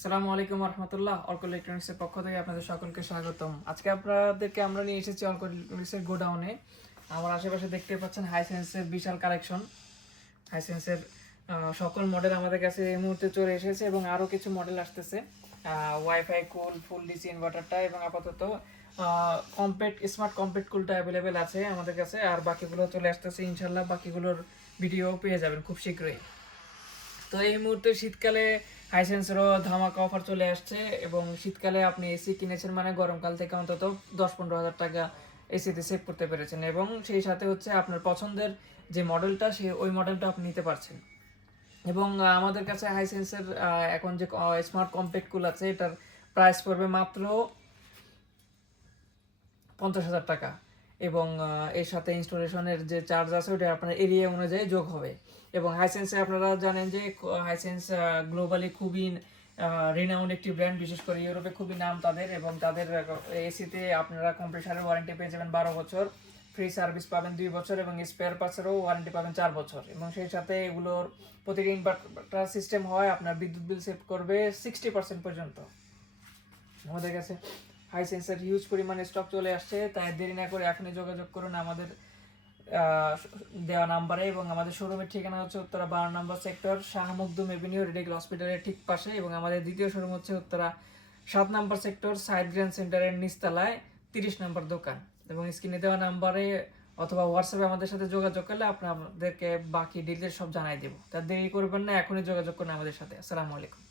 আসসালামু আলাইকুম রহমতুল্লাহ অর্ক ইলেকট্রনিক্সের পক্ষ থেকে আপনাদের সকলকে স্বাগতম। আজকে আপনাদেরকে আমরা নিয়ে এসেছি অর্ক ইলেকট্রনিক্সের গোডাউনে। আমার আশেপাশে দেখতে পাচ্ছেন হাইসেন্সের বিশাল কালেকশন। হাইসেন্সের সকল মডেল আমাদের কাছে এই মুহূর্তে চলে এসেছে এবং আরও কিছু মডেল আসতেছে। ওয়াইফাই কুল ফুল ডিসি ইনভার্টারটা এবং আপাতত কম্পেট স্মার্ট কম্পেট কুলটা অ্যাভেলেবেল আছে আমাদের কাছে। আর বাকিগুলো চলে আসতেছে ইনশাল্লাহ বাকিগুলোর ভিডিও পেয়ে যাবেন খুব শীঘ্রই। তো এই মুহূর্তে শীতকালে হাইসেন্সেরও ধামাকা অফার চলে আসছে এবং শীতকালে আপনি এসি কিনেছেন মানে গরমকাল থেকে অন্তত দশ পনেরো হাজার টাকা এসিতে সেভ করতে পেরেছেন এবং সেই সাথে হচ্ছে আপনার পছন্দের যে মডেলটা সে ওই মডেলটা আপনি নিতে পারছেন। এবং আমাদের কাছে হাইসেন্সের এখন যে স্মার্ট কম্প্যাক্ট কুল আছে, এটার প্রাইস পড়বে মাত্র পঞ্চাশ হাজার টাকা। এবং এর সাথে ইনস্টলেশনের যে চার্জ আছে ওটা আপনার এরিয়া অনুযায়ী যোগ হবে। এবং হাইসেন্সে আপনারা জানেন যে হাইসেন্স গ্লোবালি খুবই রিনাউন্ড একটি ব্র্যান্ড বিশেষ করে ইউরোপে খুবই নাম তাদের এবং তাদের এসিতে আপনারা কম্প্রেসারের ওয়ারেন্টি পেয়ে যাবেন বারো বছর। ফ্রি সার্ভিস পাবেন দুই বছর এবং স্পেয়ার পার্টসেরও ওয়ারেন্টি পাবেন চার বছর। এবং সেই সাথে এগুলোর প্রতিটি ইনভার্টার সিস্টেম হয়, আপনার বিদ্যুৎ বিল সেভ করবে সিক্সটি পার্সেন্ট পর্যন্ত। আমাদের কাছে হাইসেন্সের হিউজ পরিমাণে স্টক চলে আসছে, তাই দেরি না করে এখনই যোগাযোগ করুন আমাদের দেওয়া নাম্বারে এবং আমাদের শোরুমের ঠিকানা হচ্ছে উত্তরা বারো number sector Shah avenue radical হসপিটালের ঠিক পাশে এবং আমাদের দ্বিতীয় শোরুম হচ্ছে উত্তরা সাত নম্বর সেক্টর সাইড গ্র্যান্ড সেন্টারের নিচতলায় তিরিশ নম্বর দোকান। এবং স্ক্রিনে দেওয়া নাম্বারে অথবা হোয়াটসঅ্যাপে আমাদের সাথে যোগাযোগ করলে আপনাদেরকে বাকি ডিটেলস সব জানাই দেবো। তা দেরি করবেন না, এখনই যোগাযোগ করুন আমাদের সাথে। আসসালামু আলাইকুম।